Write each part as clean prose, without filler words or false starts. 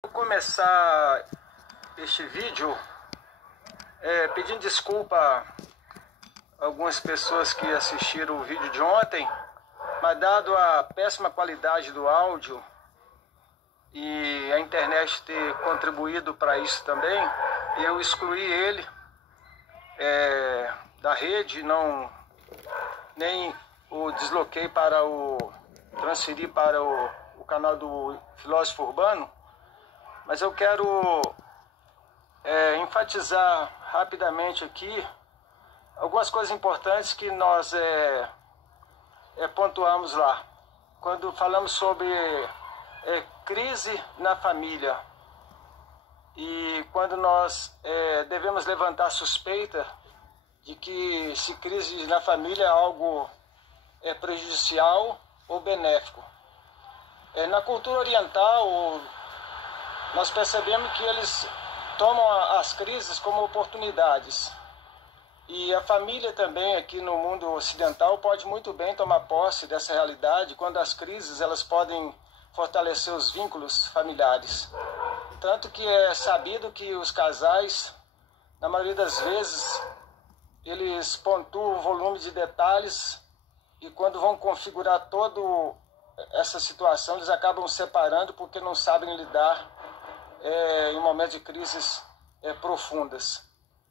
Vou começar este vídeo pedindo desculpa a algumas pessoas que assistiram o vídeo de ontem, mas dado a péssima qualidade do áudio e a internet ter contribuído para isso também, eu excluí ele da rede, nem o desloquei transferi para o canal do Filósofo Urbano. Mas eu quero enfatizar rapidamente aqui algumas coisas importantes que nós pontuamos lá. Quando falamos sobre crise na família e quando nós devemos levantar suspeita de que se crise na família é algo prejudicial ou benéfico. Na cultura oriental, nós percebemos que eles tomam as crises como oportunidades. E a família também aqui no mundo ocidental pode muito bem tomar posse dessa realidade, quando as crises elas podem fortalecer os vínculos familiares. Tanto que é sabido que os casais, na maioria das vezes, eles pontuam o volume de detalhes e quando vão configurar toda essa situação, eles acabam separando porque não sabem lidar em momentos de crises profundas,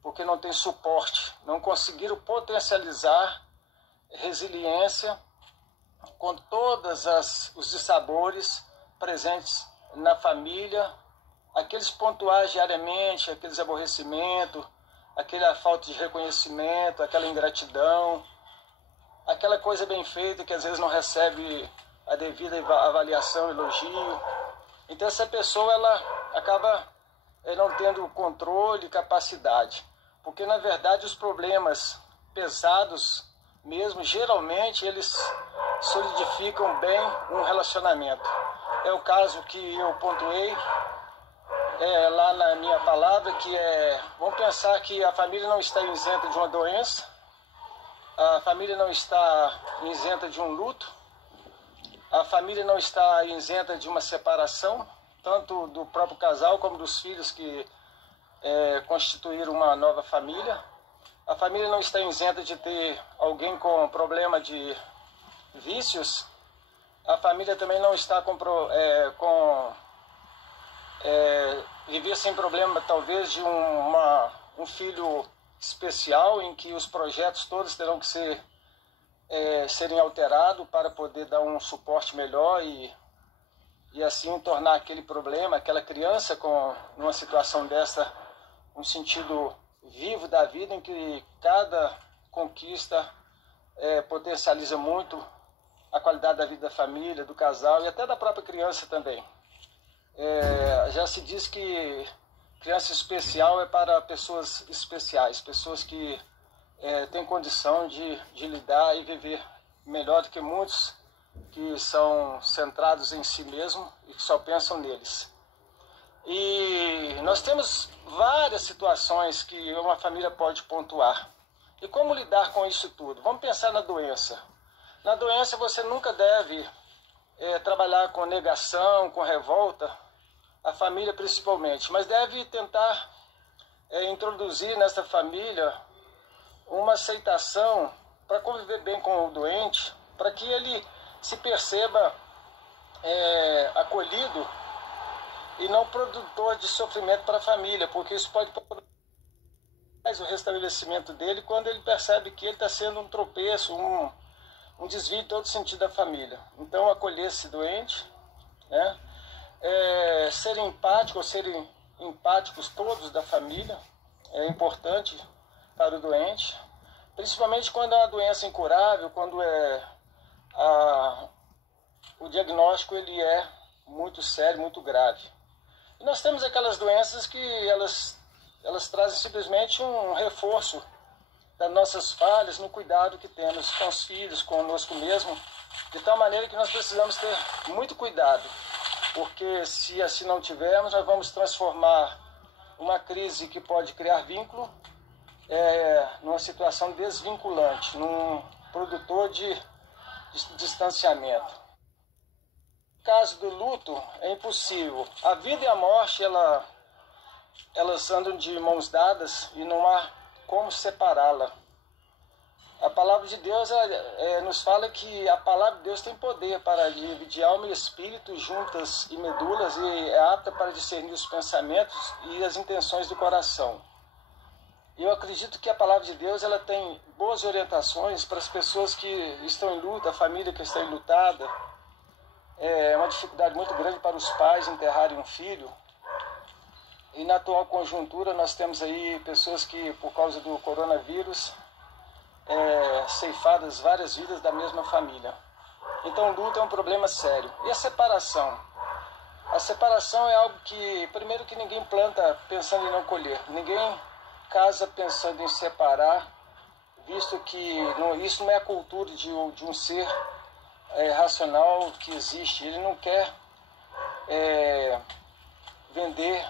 porque não tem suporte, não conseguiram potencializar resiliência com todos os dissabores presentes na família, aqueles pontuais diariamente, aqueles aborrecimentos, aquela falta de reconhecimento, aquela ingratidão, aquela coisa bem feita que às vezes não recebe a devida avaliação, elogio. Então essa pessoa ela acaba não tendo controle e capacidade, porque na verdade os problemas pesados mesmo, geralmente eles solidificam bem um relacionamento. É o caso que eu pontuei lá na minha palavra, que vamos pensar que a família não está isenta de uma doença, a família não está isenta de um luto, a família não está isenta de uma separação, tanto do próprio casal como dos filhos que constituíram uma nova família. A família não está isenta de ter alguém com problema de vícios. A família também não está viver sem problema, talvez, de um filho especial, em que os projetos todos terão que serem alterados para poder dar um suporte melhor e assim tornar aquele problema, aquela criança numa situação dessa, um sentido vivo da vida, em que cada conquista potencializa muito a qualidade da vida da família, do casal e até da própria criança também. Já se diz que criança especial é para pessoas especiais, pessoas que têm condição de lidar e viver melhor do que muitos que são centrados em si mesmo e que só pensam neles. E nós temos várias situações que uma família pode pontuar. E como lidar com isso tudo? Vamos pensar na doença. Na doença você nunca deve trabalhar com negação, com revolta, a família principalmente, mas deve tentar introduzir nessa família uma aceitação para conviver bem com o doente, para que ele se perceba acolhido e não produtor de sofrimento para a família, porque isso pode o restabelecimento dele quando ele percebe que ele está sendo um tropeço, um desvio de todo sentido da família. Então, acolher esse doente, né? Serem empáticos todos da família, é importante para o doente, principalmente quando é uma doença incurável, quando o diagnóstico ele é muito sério, muito grave. E nós temos aquelas doenças que elas trazem simplesmente um reforço das nossas falhas no cuidado que temos com os filhos, conosco mesmo, de tal maneira que nós precisamos ter muito cuidado, porque se assim não tivermos, nós vamos transformar uma crise que pode criar vínculo numa situação desvinculante, num produtor de distanciamento. caso do luto, é impossível. A vida e a morte, elas andam de mãos dadas e não há como separá-la. A palavra de Deus nos fala que a palavra de Deus tem poder para dividir alma e espírito, juntas e medulas, e é apta para discernir os pensamentos e as intenções do coração. E eu acredito que a palavra de Deus ela tem boas orientações para as pessoas que estão em luta, a família que está enlutada. É uma dificuldade muito grande para os pais enterrarem um filho. E na atual conjuntura nós temos aí pessoas que, por causa do coronavírus, ceifadas várias vidas da mesma família. Então, luto é um problema sério. E a separação? A separação é algo que, primeiro, que ninguém planta pensando em não colher. Ninguém casa pensando em separar, visto que isso não é a cultura de um ser racional que existe. Ele não quer vender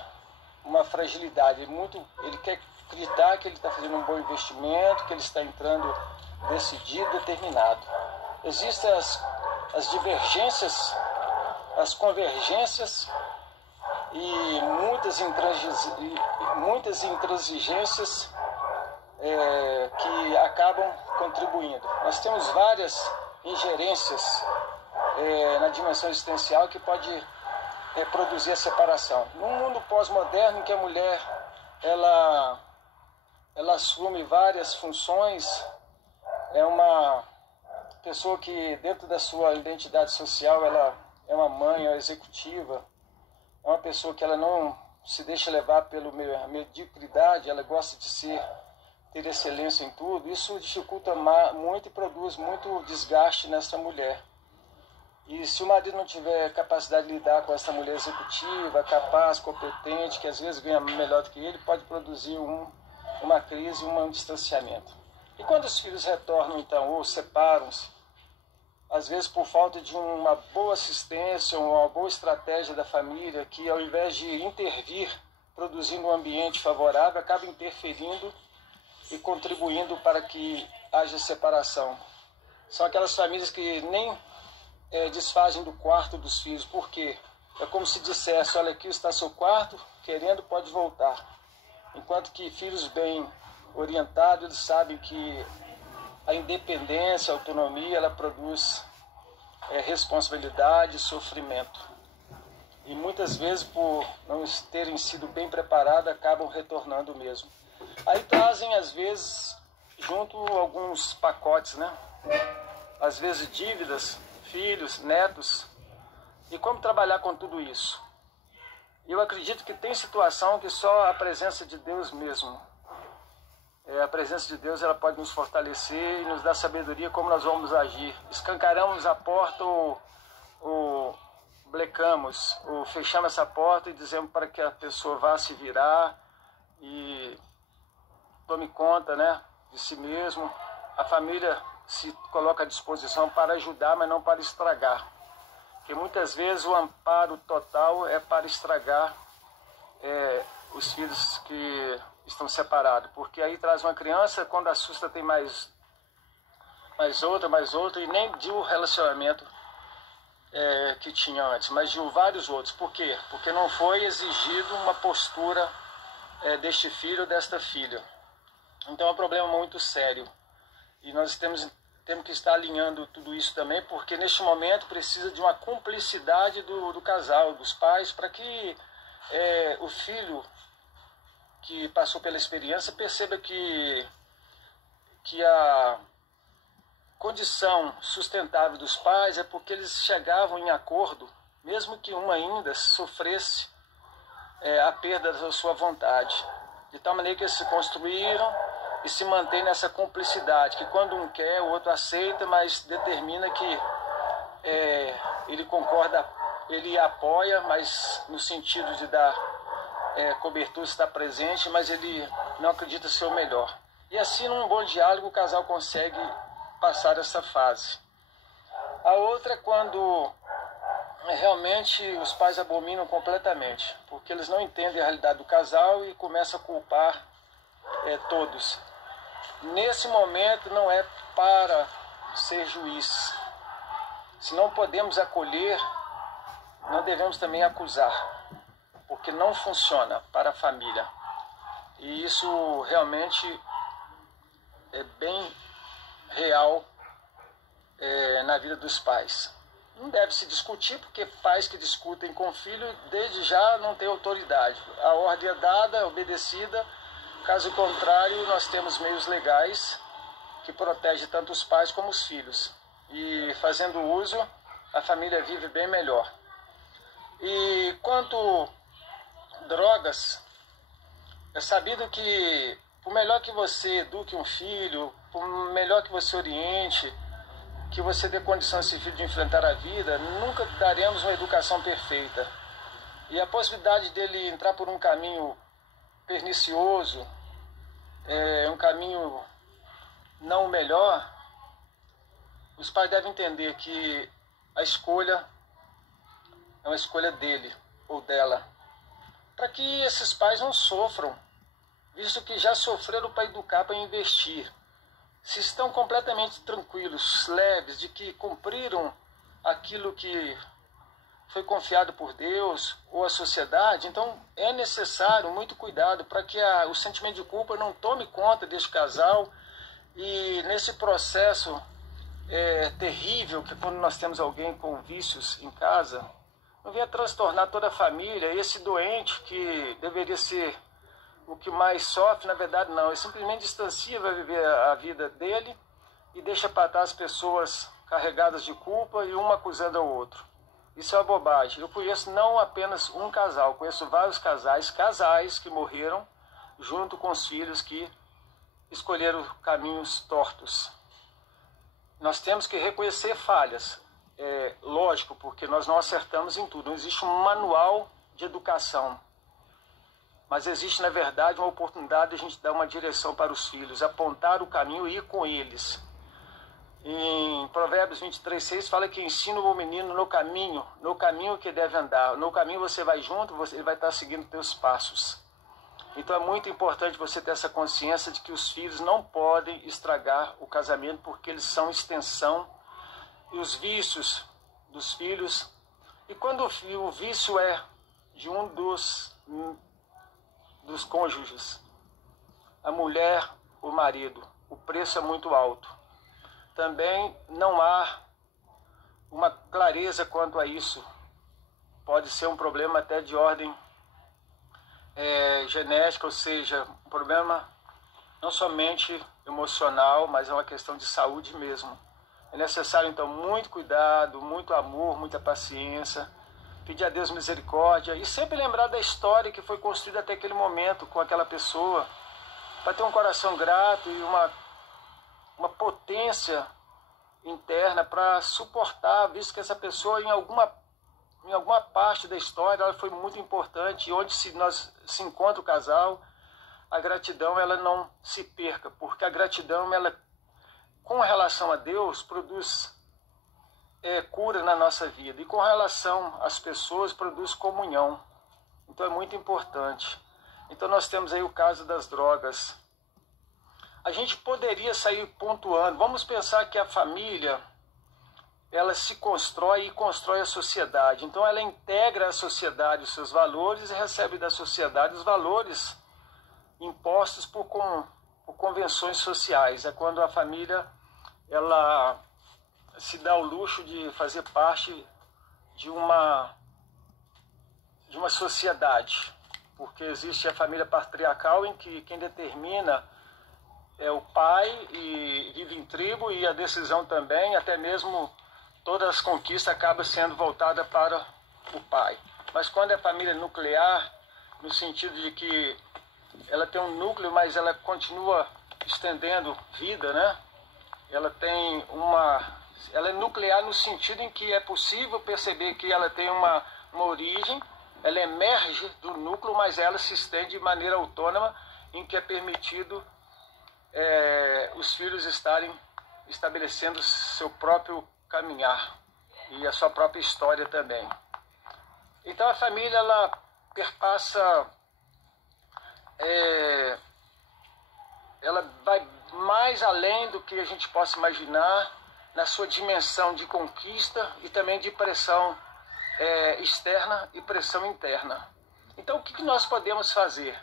uma fragilidade. Ele quer acreditar que ele está fazendo um bom investimento, que ele está entrando decidido, determinado. Existem as divergências, as convergências e muitas intransigências que acabam contribuindo. Nós temos várias ingerências na dimensão existencial que pode produzir a separação. Num mundo pós-moderno em que a mulher ela assume várias funções, é uma pessoa que dentro da sua identidade social ela é uma mãe, é uma executiva, é uma pessoa que ela não se deixa levar pela mediocridade, ela gosta de ter excelência em tudo. Isso dificulta muito e produz muito desgaste nessa mulher. E se o marido não tiver capacidade de lidar com essa mulher executiva, capaz, competente, que às vezes ganha melhor do que ele, pode produzir uma crise, um distanciamento. E quando os filhos retornam, então, ou separam-se, às vezes por falta de uma boa assistência, uma boa estratégia da família, que ao invés de intervir, produzindo um ambiente favorável, acaba interferindo e contribuindo para que haja separação. São aquelas famílias que nem desfazem do quarto dos filhos. Por quê? É como se dissesse: olha, aqui está seu quarto, querendo pode voltar. Enquanto que filhos bem orientados, eles sabem que a independência, a autonomia, ela produz responsabilidade e sofrimento. E muitas vezes, por não terem sido bem preparados, acabam retornando mesmo. Aí trazem, às vezes, junto alguns pacotes, né? Às vezes dívidas, filhos, netos. E como trabalhar com tudo isso? Eu acredito que tem situação que só a presença de Deus mesmo. A presença de Deus ela pode nos fortalecer e nos dar sabedoria como nós vamos agir. Escancaramos a porta ou blecamos, ou fechamos essa porta e dizemos para que a pessoa vá se virar e tome conta, né, de si mesmo. A família se coloca à disposição para ajudar, mas não para estragar. Porque muitas vezes o amparo total é para estragar os filhos que estão separados. Porque aí traz uma criança, quando assusta tem mais outra, e nem de um relacionamento que tinha antes, mas de vários outros. Por quê? Porque não foi exigido uma postura deste filho ou desta filha. Então é um problema muito sério. E nós temos que estar alinhando tudo isso também, porque neste momento precisa de uma cumplicidade do casal, dos pais, para que o filho que passou pela experiência perceba que a condição sustentável dos pais é porque eles chegavam em acordo, mesmo que um ainda sofresse a perda da sua vontade. De tal maneira que eles se construíram e se mantém nessa cumplicidade, que quando um quer, o outro aceita, mas determina que ele concorda, ele apoia, mas no sentido de dar cobertura, estar presente, mas ele não acredita ser o melhor. E assim, num bom diálogo, o casal consegue passar essa fase. A outra é quando realmente os pais abominam completamente, porque eles não entendem a realidade do casal e começam a culpar todos. Nesse momento não é para ser juiz. Se não podemos acolher não devemos também acusar, porque não funciona para a família. E isso realmente é bem real na vida dos pais. Não deve se discutir, porque pais que discutem com o filho, desde já não têm autoridade. A ordem é dada, obedecida. Caso contrário, nós temos meios legais que protegem tanto os pais como os filhos. E fazendo uso, a família vive bem melhor. E quanto drogas, é sabido que por melhor que você eduque um filho, por melhor que você oriente, que você dê condição a esse filho de enfrentar a vida, nunca daremos uma educação perfeita. E a possibilidade dele entrar por um caminho pernicioso, um caminho não o melhor, os pais devem entender que a escolha é uma escolha dele ou dela, para que esses pais não sofram, visto que já sofreram para educar, para investir. Se estão completamente tranquilos, leves, de que cumpriram aquilo que foi confiado por Deus ou a sociedade, então é necessário muito cuidado para que o sentimento de culpa não tome conta deste casal. E nesse processo terrível, que quando nós temos alguém com vícios em casa, não venha transtornar toda a família. Esse doente, que deveria ser o que mais sofre, na verdade não, ele simplesmente distancia, vai viver a vida dele e deixa para trás pessoas carregadas de culpa e uma acusando ao outro. Isso é uma bobagem. Eu conheço não apenas um casal, conheço vários casais que morreram junto com os filhos que escolheram caminhos tortos. Nós temos que reconhecer falhas, lógico, porque nós não acertamos em tudo, não existe um manual de educação. Mas existe, na verdade, uma oportunidade de a gente dar uma direção para os filhos, apontar o caminho e ir com eles. Em Provérbios 23:6 fala que ensina o menino no caminho que deve andar. No caminho você vai junto, ele vai estar seguindo teus passos. Então é muito importante você ter essa consciência de que os filhos não podem estragar o casamento, porque eles são extensão, e os vícios dos filhos. E quando o vício é de um dos cônjuges, a mulher, o marido, o preço é muito alto. Também não há uma clareza quanto a isso. Pode ser um problema até de ordem genética, ou seja, um problema não somente emocional, mas é uma questão de saúde mesmo. É necessário, então, muito cuidado, muito amor, muita paciência, pedir a Deus misericórdia e sempre lembrar da história que foi construída até aquele momento com aquela pessoa, para ter um coração grato e uma potência interna para suportar, visto que essa pessoa em alguma parte da história ela foi muito importante, e onde se encontra o casal, a gratidão ela não se perca, porque a gratidão ela, com relação a Deus, produz cura na nossa vida, e com relação às pessoas produz comunhão. Então é muito importante. Então nós temos aí o caso das drogas. A gente poderia sair pontuando. Vamos pensar que a família ela se constrói e constrói a sociedade. Então ela integra a sociedade os seus valores e recebe da sociedade os valores impostos por convenções sociais. É quando a família ela se dá o luxo de fazer parte de uma sociedade, porque existe a família patriarcal em que quem determina é o pai e vive em tribo, e a decisão também, até mesmo todas as conquistas acabam sendo voltadas para o pai. Mas quando é família nuclear, no sentido de que ela tem um núcleo, mas ela continua estendendo vida, né? Ela é nuclear no sentido em que é possível perceber que ela tem uma origem, ela emerge do núcleo, mas ela se estende de maneira autônoma, em que é permitido os filhos estarem estabelecendo seu próprio caminhar e a sua própria história também. Então a família ela perpassa, ela vai mais além do que a gente possa imaginar na sua dimensão de conquista e também de pressão externa e pressão interna. Então, o que nós podemos fazer?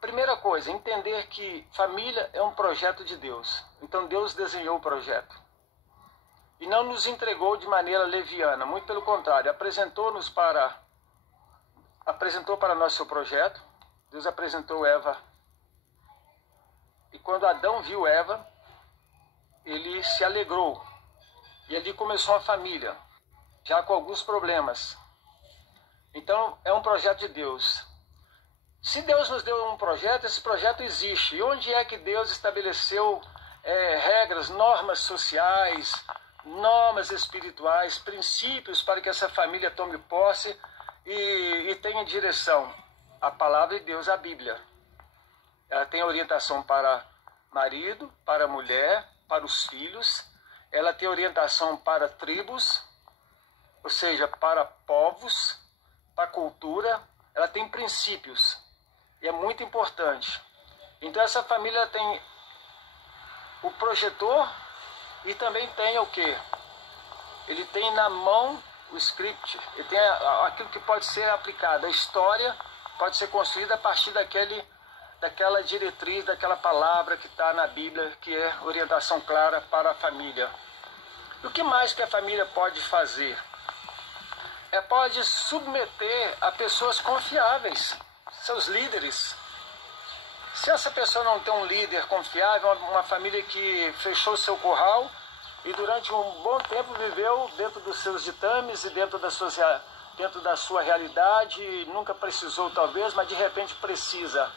Primeira coisa, entender que família é um projeto de Deus. Então, Deus desenhou o projeto. E não nos entregou de maneira leviana, muito pelo contrário, apresentou para nós seu projeto. Deus apresentou Eva. E quando Adão viu Eva, ele se alegrou. E ali começou a família, já com alguns problemas. Então, é um projeto de Deus. Se Deus nos deu um projeto, esse projeto existe. E onde é que Deus estabeleceu regras, normas sociais, normas espirituais, princípios para que essa família tome posse e tenha direção? A palavra de Deus, a Bíblia. Ela tem orientação para marido, para mulher, para os filhos. Ela tem orientação para tribos, ou seja, para povos, para cultura. Ela tem princípios. E é muito importante. Então essa família tem o projetor e também tem o quê? Ele tem na mão o script. Ele tem aquilo que pode ser aplicado. A história pode ser construída a partir daquela diretriz, daquela palavra que está na Bíblia, que é orientação clara para a família. E o que mais que a família pode fazer? Pode submeter a pessoas confiáveis, seus líderes. Se essa pessoa não tem um líder confiável, uma família que fechou seu curral e durante um bom tempo viveu dentro dos seus ditames e dentro da sua realidade, nunca precisou talvez, mas de repente precisa.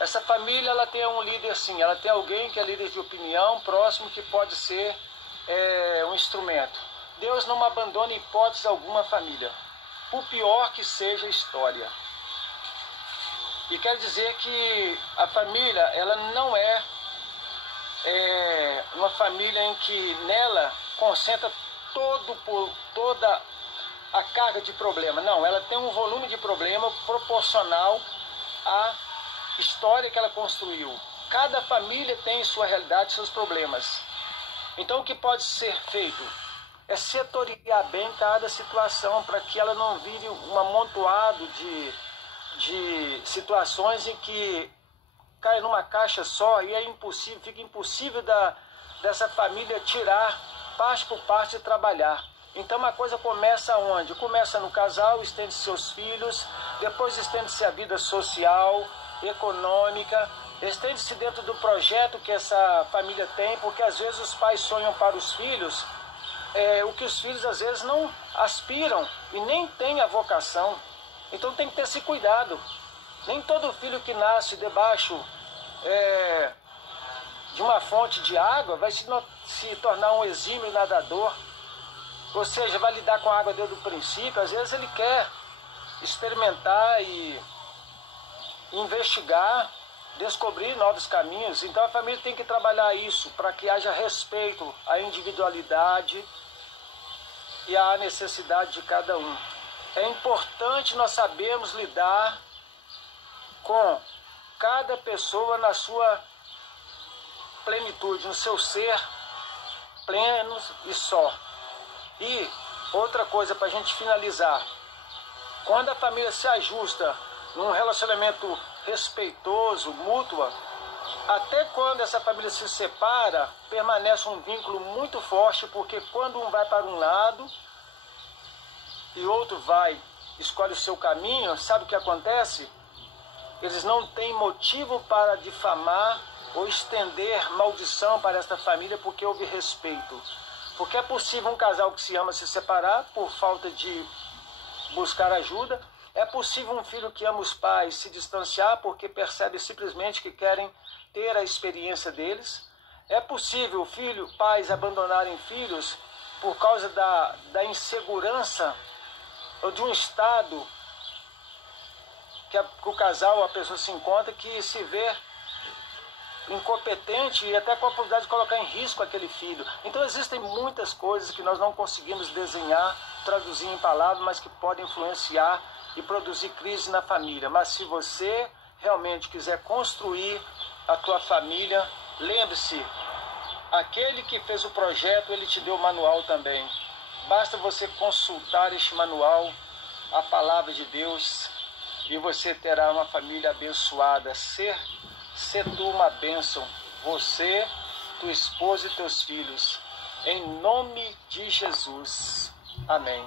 Essa família, ela tem um líder sim, ela tem alguém que é líder de opinião, próximo, que pode ser um instrumento. Deus não abandona em hipótese alguma a família, por pior que seja a história. E quer dizer que a família, ela não é uma família em que nela concentra toda a carga de problema. Não, ela tem um volume de problema proporcional à história que ela construiu. Cada família tem sua realidade, seus problemas. Então o que pode ser feito é setoriar bem cada situação para que ela não vire um amontoado de situações em que cai numa caixa só e fica impossível dessa família tirar parte por parte e trabalhar. Então uma coisa começa onde? Começa no casal, estende seus filhos, depois estende-se a vida social, econômica, estende-se dentro do projeto que essa família tem, porque às vezes os pais sonham para os filhos o que os filhos às vezes não aspiram e nem têm a vocação. Então tem que ter esse cuidado. Nem todo filho que nasce debaixo de uma fonte de água vai se tornar um exímio nadador. Ou seja, vai lidar com a água desde o princípio. Às vezes ele quer experimentar e investigar, descobrir novos caminhos. Então a família tem que trabalhar isso para que haja respeito à individualidade e à necessidade de cada um. É importante nós sabermos lidar com cada pessoa na sua plenitude, no seu ser pleno e só. E outra coisa para a gente finalizar, quando a família se ajusta num relacionamento respeitoso, mútuo, até quando essa família se separa, permanece um vínculo muito forte, porque quando um vai para um lado e outro escolhe o seu caminho, sabe o que acontece? Eles não têm motivo para difamar ou estender maldição para esta família, porque houve respeito. Porque é possível um casal que se ama se separar por falta de buscar ajuda. É possível um filho que ama os pais se distanciar porque percebe simplesmente que querem ter a experiência deles. É possível pais abandonarem filhos por causa da insegurança ou de um estado que o casal, a pessoa se encontra, que se vê incompetente e até com a possibilidade de colocar em risco aquele filho. Então existem muitas coisas que nós não conseguimos desenhar, traduzir em palavras, mas que podem influenciar e produzir crise na família. Mas se você realmente quiser construir a tua família, lembre-se, aquele que fez o projeto, ele te deu o manual também. Basta você consultar este manual, a palavra de Deus, e você terá uma família abençoada. Ser tu uma bênção, você, tua esposa e teus filhos, em nome de Jesus. Amém.